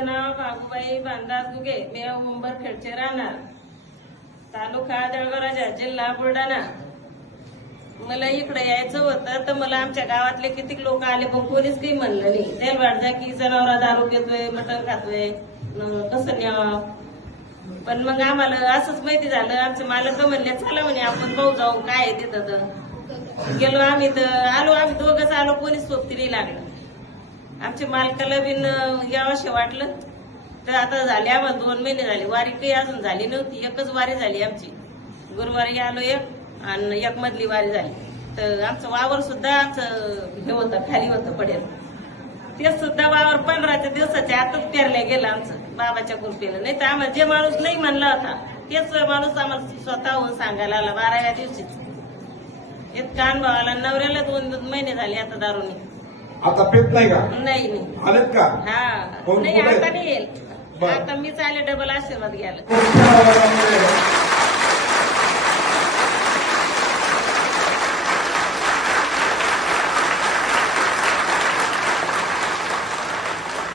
नाव बाबूबाई बांधास गुगे, मी उंबरखेडचे राहणार, तालुका देवगराजा, जिल्हा बुलढाणा. मला इकडे यायचं होतं तर मला आमच्या गावातले किती लोक आले पण कोणीच काही म्हणलं नाही. तेल वाढजा की जनावरा दारू घेतोय, मटण खातोय, कसं न्यावं. पण मग आम्हाला असंच माहिती झालं. आमचे मालक म्हणले चला म्हणे आपण भाऊ जाऊ काय आहे तिथं. तर गेलो आम्ही, तर आलो आम्ही दोघंच आलो, कोणीच सोबती नाही लागलं. आमच्या मालकाला बिन यावंशे वाटलं. तर आता झाले आम्हाला 2 महिने झाले, वारी काही अजून झाली नव्हती. एकच वारी झाली आमची, गुरुवारी आलो एक आणि एक मधली वारी झाली. तर आमचं वावर सुद्धा आमचं हे होतं, खाली होतं पडेल. ते सुद्धा वावर 15 दिवसाच्या आतच पेरल्या गेलं आमचं बाबाच्या कृपेनं. नाही तर आम्हाला जे माणूस नाही म्हणला होता तेच माणूस आम्हाला स्वतःहून सांगायला आला 12व्या दिवशीच. इतका अनुभवाला. नवऱ्याला 2 महिने झाले आता दारूनी. आता पेत नाही का? नाही आलेत का? हा नाही, आता नाही येईल. आता मीच आले डबल आशीर्वाद घ्यायला.